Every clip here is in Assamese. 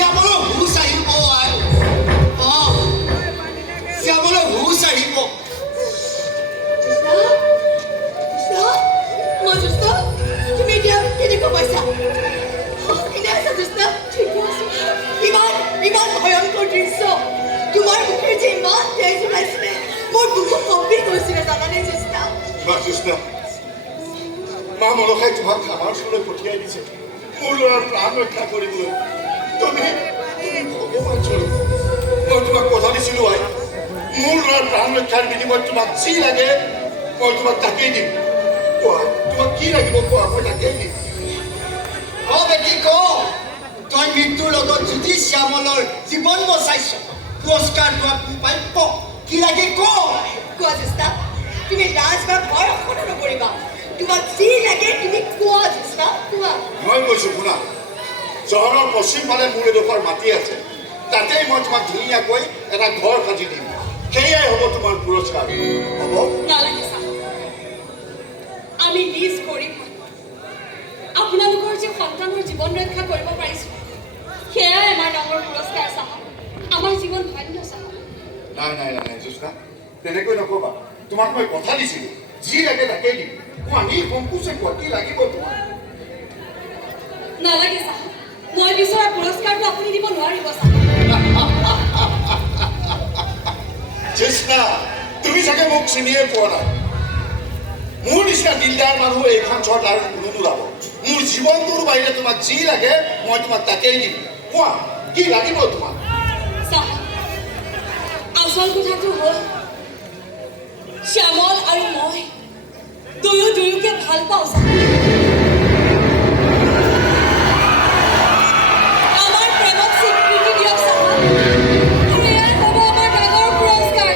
শ্যামলৰ হুচ আহিব আই শ্যামলৰ হুচ আহিব তুমি এতিয়া কেনেকুৱা পাইছা কেনে আছা কৃষ্ণ ঠিকে আছে ইমান ভয়ংকৰ দৃশ্য তোমাৰ মুখে যে ইমান তেজ ওলাইছিলে মোৰ বুকু কঁপি গৈছিলে জানানে কৃষ্ণ কৃষ্ণ মা মনসাই তোমাক আমাৰ ওচৰলৈ পঠিয়াই দিছে মোৰ ল'ৰাৰ প্ৰাণ ৰক্ষা কৰিবলৈ তুমি ভগৱান স্বৰূপ মই তোমাক কথা দিছিলোঁ আই মোৰ ল'ৰাৰ প্ৰাণ ৰক্ষাৰ বিনিময়ত তোমাক যি লাগে মই তোমাক তাকেই দিম কোৱা তোমাক কি লাগিব কোৱা মই তাকেই দিম বেটি ক তই মৃত্যুৰ লগত যদি শ্যামলৰ জীৱন বচাইছ পুৰস্কাৰ তোক পাইপ কি লাগে কোৱা কৃষ্ণ তুমি লাজ বা ভয় অকণো নকৰিবা তোমাক যি লাগে তুমি কোৱা কৃষ্ণ কোৱা মই কৈছোঁ শুনা চহৰৰ পশ্চিম ফালে মোৰ এডোখৰ মাটি আছে তাতেই মই তোমাক ধুনীয়াকৈ এটা ঘৰ সাজি দিম সেয়াই হ'ব তোমাৰ পুৰস্কাৰ হ'ব নালাগে চাহ আমি নিজ কৰিম আপোনালোকৰ যে সন্তানৰ জীৱন ৰক্ষা কৰিব পাৰিছোঁ সেয়াই আমাৰ ডাঙৰ পুৰস্কাৰ চাহ আমাৰ জীৱন ধন্য চাহ নাই জোস্না তেনেকৈ নকবা তোমাক মই কথা দিছিলোঁ যি লাগে তাকেই দিম আমি সংকোচে কোৱা কি লাগিব তোমাক নালাগে চাহ মই বিচৰা পুৰস্কাৰটো আপুনি দিব নোৱাৰিব চাহ জোস্না তুমি চাগে মোক চিনিয়ে পোৱা নাই মোৰ নিচিনা দিলদাৰ মানুহ এইখন চহৰত আৰু কোনো নোলাব মোৰ জীৱনটোৰ বাহিৰে তোমাক যি লাগে মই তোমাক তাকেই দিম কোৱা কি লাগিব তোমাক চাহ আচল কথাটো হ'ল শ্যামল আৰু মই দুয়োকে ভাল পাওঁ চাহ আমাৰ প্ৰেমক স্বীকৃতি দিয়ক চাহ আৰু এয়াই হ'ব আমাৰ ডাঙৰ পুৰস্কাৰ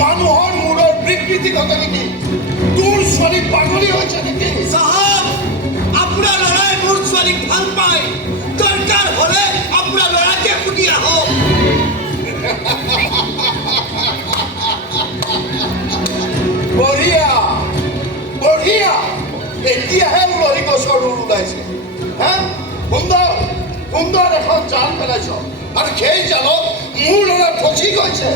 মানুহৰ মূৰৰ বিকৃতি ঘটে নেকি তোৰ ছোৱালী পাগলী হৈছে নেকি চাহাব আপোনাৰ ল'ৰাই মোৰ ছোৱালীক ভাল পায় দৰকাৰ হ'লে আপোনাৰ ল'ৰাকে সুধি আহক বঢ়িয়া বঢ়িয়া এতিয়াহে উলৰি গছৰ ৰুল ওলাইছে হা সুন্দৰ সুন্দৰ এখন জাল পেলাইছ আৰু সেই জালত মোৰ ল'ৰা ফচি গৈছে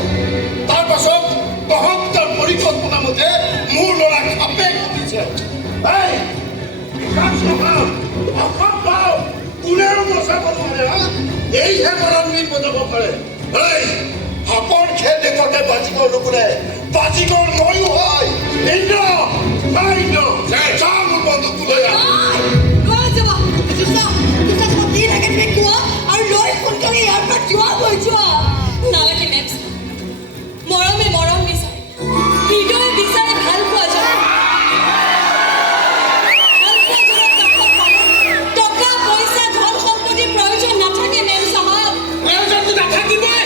তাৰ পাছত তহঁতৰ পৰিকল্পনা মতে মোৰ ল'ৰা খাপে খুলিছে কোনেও বচাব নোৱাৰে এইহে মৰণবিধ বজাব পাৰে সাপৰ খেল দেখোঁতে বাজিকৰ নুকুৰে বাজিকৰ ময়ো হয় ইন্দ্ৰ মোৰ বন্ধুটো লৈ আহ নালাগে মেম মৰমে মৰম বিচাৰে হৃদয় বিচাৰে ভাল পোৱা যায় টকা পইচা ধন সম্পত্তিৰ প্ৰয়োজন নাথাকে মেম চাহাব প্ৰয়োজনটো নাথাকিবই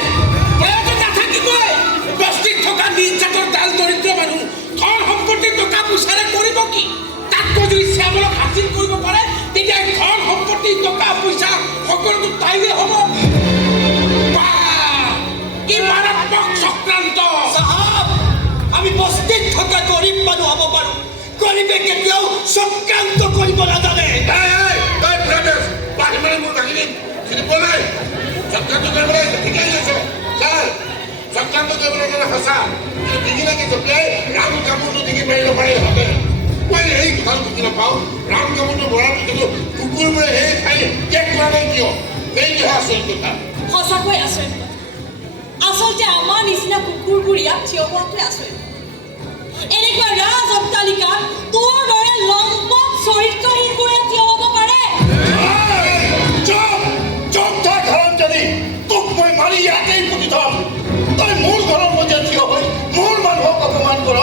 বস্তিত থকা নিজ জাতৰ দাল দৰিদ্ৰ মানুহ ধন সম্পত্তি টকা পইচাৰে কৰিব কি তাতকৈ যদি শ্যামলক হাসিল কৰিব পাৰে তেতিয়া ধন সম্পত্তি টকা পইচা সকলোটো তাইৰে হ'ব কি মাৰাত্মক চক্ৰান্ত চাহাব আমি বস্তিত থকা গৰীব মানুহ হ'ব পাৰোঁ গৰীবে কেতিয়াও চক্ৰান্ত কৰিব নাজানে মোৰ বাহিনী চিনি পোৱা নাই চক্ৰান্ত কৰিবলৈ ঠিকেই গৈছে ছাৰ চক্ৰান্ত কৰিবলৈ গ'লে সঁচা ডিঙি লাগি জপিয়াই ৰাম কাপোৰটো ডিঙি মাৰিব পাৰে ইহঁতে মই এই কথাটো বুজি নাপাওঁ ৰাম কাপোৰটো মৰাৰ পিছতো কুকুৰবোৰে সেই ঠাই ত্যাগ কৰা নাই কিয় সেইটোহে আচৰিত কথা সঁচাকৈ আচৰিত কথা আচলতে আমাৰ নিচিনা কুকুৰবোৰ ইয়াত থিয় হোৱাটোৱে আচৰিত এনেকুৱা ৰাজ অট্টালিকাত তোৰ দৰে লম্পট চৰিত্ৰহীনবোৰে থিয় হ'ব পাৰে তোক মই মাৰি ইয়াতেই পুতি থম তই মোৰ ঘৰৰ মজিয়াত থিয় হৈ মোৰ মানুহক অপমান কৰ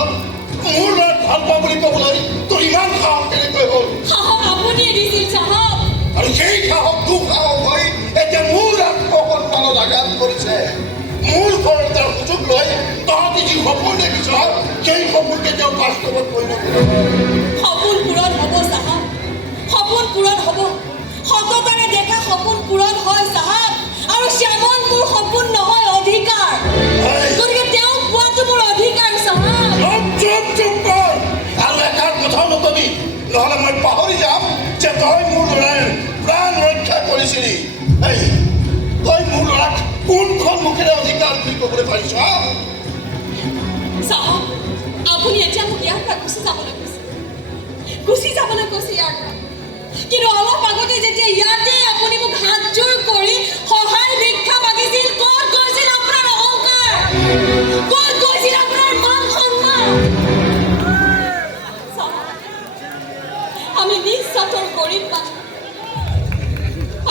মোৰ ল'ৰাক ভাল পাওঁ বুলি ক'বলৈ তোৰ ইমান সাহস কেনেকৈ হ'ল সাহস আপুনিয়ে দিছিল চাহাব আৰু সেই সাহস দুঃসাহস হৈ এতিয়া মোৰ আত্মসন্মানত আঘাত কৰিছে মোৰ ঘৰত তাৰ সুযোগ লৈ তহঁতি যি সপোন দেখিছ সেই সপোন কেতিয়াও বাস্তৱত পৰিণত সপোন পূৰণ হ'ব চাহাব সপোন পূৰণ হ'ব সততাৰে দেখা সপোন পূৰণ হয় চাহাব আৰু শ্যামল মোৰ সপোন নহয় অধিকাৰ গতিকে তেওঁ যে তই মোৰ ল'ৰাৰ প্ৰাণ ৰক্ষা কৰিছিলি। এই তই মোৰ ল'ৰাক কোনখন মুখেৰে অধিকাৰ বুলি ক'বলৈ পাৰিছ? চাওক, আপুনি এতিয়া মোক ইয়াৰ পৰা গুচি যাবলৈ কৈছে, গুচি যাবলৈ কৈছে ইয়াৰ পৰা। কিন্তু অলপ আগতে যেতিয়া ইয়াতে আপুনি মোক হাতযোৰ কৰি সহায় ভিক্ষা মাগিছিল, ক'ত গৈছিল আপোনাৰ অহংকাৰ? ক'ত গৈছিল আপোনাৰ মান সন্মান? চাওক, আমি নিজ জাতৰ গৰীব মানুহ,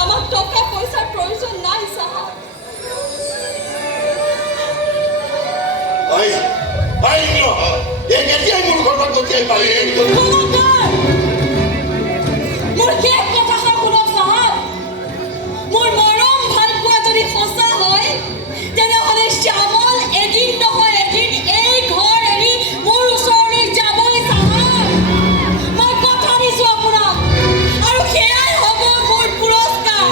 আমাক টকা পইচাৰ প্ৰয়োজন নাই। চাওক, এতিয়াই মোৰ ঘৰত গতিয়াই পাৰি। মোৰ শেষ কথাষাৰ শুনক চাহাব। মোৰ মৰম ভাল পোৱা যদি সঁচা হয়, তেনেহ'লে শ্যামল এদিন নহয় এদিন এই ঘৰ এৰি মোৰ ওচৰলৈ যাবই চাহাব। মই কথা দিছোঁ আপোনাক, আৰু সেয়াই হ'ব মোৰ পুৰস্কাৰ।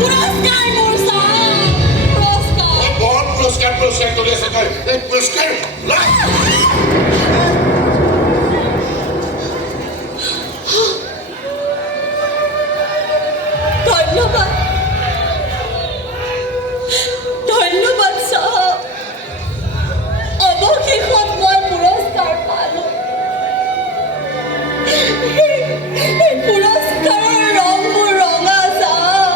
পুৰস্কাৰ মোৰ চাহাব, পুৰস্কাৰ। বৰ পুৰস্কাৰ কৰি আছে তই। এই পুৰস্কাৰ ধন্যবাদ, ধন্যবাদ চাহাব। অৱশেষত মই পুৰস্কাৰ পালোঁ। এই পুৰস্কাৰৰ ৰংবোৰ ৰঙা চাহাব।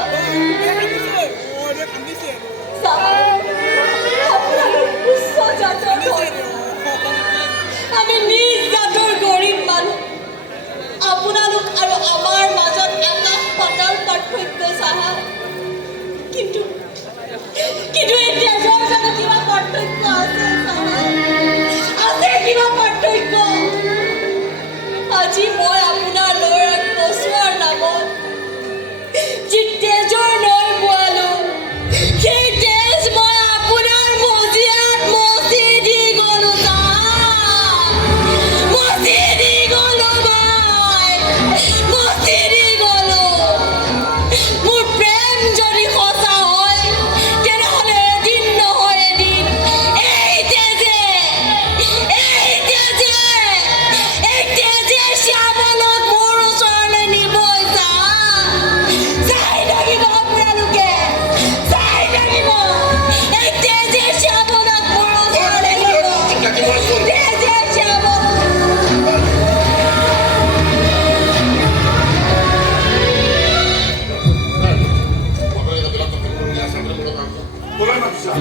চাহাব, আপোনালোক উচ্চ জাতৰ হয়, আমি নিজ জাতৰ গৰীব মানুহ। আপোনালোক আৰু আমাৰ মাজত আকাশ পাতাল পাৰ্থক্য চাহাব। কিন্তু এই তেজৰ জানো কিবা পাৰ্থক্য আছে চাহাব? আছে কিবা পাৰ্থক্য? আজি মই আপোনাৰ ল'ৰাক কচুৱাৰ নামত যি তেজৰ নৈ বোৱালোঁ, সেই তেজ মই আপোনাৰ মজিয়াত মচি দি গ'লোঁ চাহাব। মচি দি গ'লোঁ মই, মচি দি গ'লোঁ। মোৰ প্ৰেম যদি সঁচা হয়, তেনেহ'লে এদিন নহয় এদিন এই তেজে শ্যামলক মোৰ ওচৰলৈ নিবই চাহাব। চাই থাকিব আপোনালোকে, চাই থাকিব। এই তেজে শ্যামলক মোৰ ওচৰলৈ নিব, তেজে শ্যামলক। ওলাই মাতিছা।